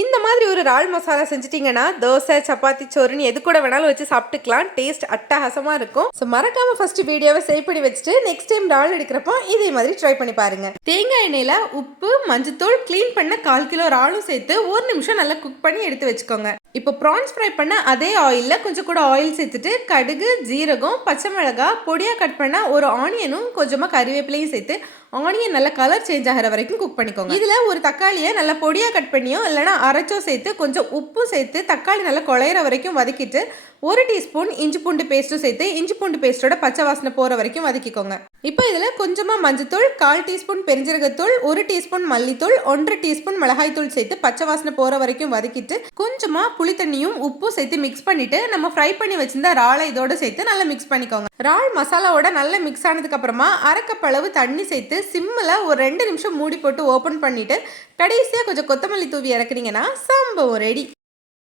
இந்த மாதிரி ஒரு இறால் மசாலா செஞ்சுட்டிங்கன்னா தோசை சப்பாத்தி சோறுன்னு எது கூட வேணாலும் வச்சு சாப்பிட்டுக்கலாம். டேஸ்ட் அட்டகாசமாக இருக்கும். ஸோ மறக்காமல் ஃபஸ்ட்டு வீடியோவை சேவ் பண்ணி வச்சுட்டு நெக்ஸ்ட் டைம் இறால் எடுக்கிறப்போ இதே மாதிரி ட்ரை பண்ணி பாருங்கள். தேங்காய் எண்ணெயில் உப்பு மஞ்சத்தூள் க்ளீன் பண்ண 1/4 கிலோ இறாலும் சேர்த்து 1 நிமிஷம் நல்லா குக் பண்ணி எடுத்து வச்சுக்கோங்க. இப்போ ப்ரான்ஸ் ஃப்ரை பண்ண அதே ஆயிலில் கொஞ்சம் கூட ஆயில் சேர்த்துட்டு கடுகு ஜீரகம் பச்சை மிளகாய் பொடியாக கட் பண்ண ஒரு ஆனியனும் கொஞ்சமாக கறிவேப்பிலையும் சேர்த்து ஆனியன் நல்லா கலர் சேஞ்ச் ஆகிற வரைக்கும் குக் பண்ணிக்கோங்க. இதில் ஒரு தக்காளியை நல்லா பொடியாக கட் பண்ணியோ இல்லைனா அரைச்சோ சேர்த்து கொஞ்சம் உப்பு சேர்த்து தக்காளி நல்லா குழையிற வரைக்கும் வதக்கிட்டு 1 டீஸ்பூன் இஞ்சி பூண்டு பேஸ்ட்டும் சேர்த்து இஞ்சி பூண்டு பேஸ்ட்டோட பச்சை வாசனை போகிற வரைக்கும் வதக்கிக்கோங்க. இப்போ இதில் கொஞ்சமாக மஞ்சத்தூள் 1/4 டீஸ்பூன் பெருஞ்சீரகத்தூள் 1 டீஸ்பூன் மல்லித்தூள் 1 டீஸ்பூன் மிளகாய்த்தூள் சேர்த்து பச்சை வாசனை போகிற வரைக்கும் வதக்கிட்டு கொஞ்சமாக புளி தண்ணியும் உப்பும் சேர்த்து மிக்ஸ் பண்ணிட்டு நம்ம ஃப்ரை பண்ணி வச்சிருந்த இறாலை இதோட சேர்த்து நல்லா மிக்ஸ் பண்ணிக்கோங்க. இறால் மசாலாவோட நல்லா மிக்ஸ் ஆனதுக்கு அப்புறமா 1/2 கப் அளவு தண்ணி சேர்த்து சிம்மில் ஒரு 2 நிமிஷம் மூடி போட்டு ஓப்பன் பண்ணிட்டு கடைசியாக கொஞ்சம் கொத்தமல்லி தூவி இறக்குனீங்கன்னா சம்பவம் ரெடி.